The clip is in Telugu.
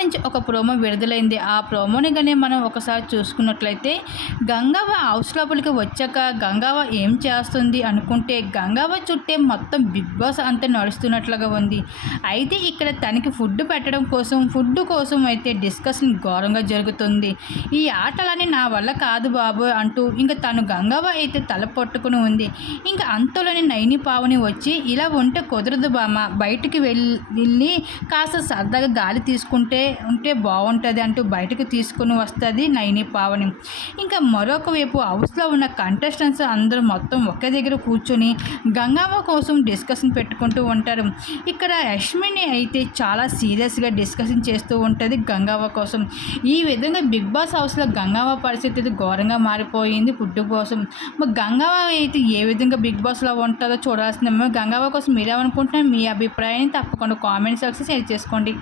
నుంచి ఒక ప్రోమో విడుదలైంది. ఆ ప్రోమోని కానీ మనం ఒకసారి చూసుకున్నట్లయితే గంగవ్వ హౌస్ లోపలికి వచ్చాక గంగవ్వ ఏం చేస్తుంది అనుకుంటే గంగవ్వ చుట్టే మొత్తం బిగ్ బాస్ అంతా నడుస్తున్నట్లుగా ఉంది. అయితే ఇక్కడ తనకి ఫుడ్ పెట్టడం కోసం ఫుడ్ కోసం అయితే డిస్కషన్ ఘోరంగా జరుగుతుంది. ఈ ఆటలని నా వల్ల కాదు బాబు అంటూ ఇంకా తను గంగవ్వ అయితే తల పట్టుకుని ఉంది. ఇంకా అంతలోని నైని పావుని వచ్చి ఇలా ఉంటే కుదరదు బామ్మ బయటికి వెళ్ళి వెళ్ళి కాస్త సరదాగా గాలి తీసుకుంటే ఉంటే బాగుంటుంది అంటూ బయటకు తీసుకుని వస్తుంది నైని పావని. ఇంకా మరొక వైపు హౌస్లో ఉన్న కంటెస్టెంట్స్ అందరూ మొత్తం ఒకే దగ్గర కూర్చొని గంగామ్మ కోసం డిస్కషన్ పెట్టుకుంటూ ఉంటారు. ఇక్కడ యష్మిని అయితే చాలా సీరియస్గా డిస్కషన్ చేస్తూ ఉంటుంది గంగావ కోసం. ఈ విధంగా బిగ్ బాస్ హౌస్లో గంగావ పరిస్థితి అయితే ఘోరంగా మారిపోయింది పుట్టు కోసం. మరి గంగావ అయితే ఏ విధంగా బిగ్ బాస్లో ఉంటుందో చూడాల్సిందే. గంగావ కోసం మీరేమనుకుంటున్నారు? మీ అభిప్రాయాన్ని తప్పకుండా కామెంట్ సెక్షన్ షేర్ చేసుకోండి.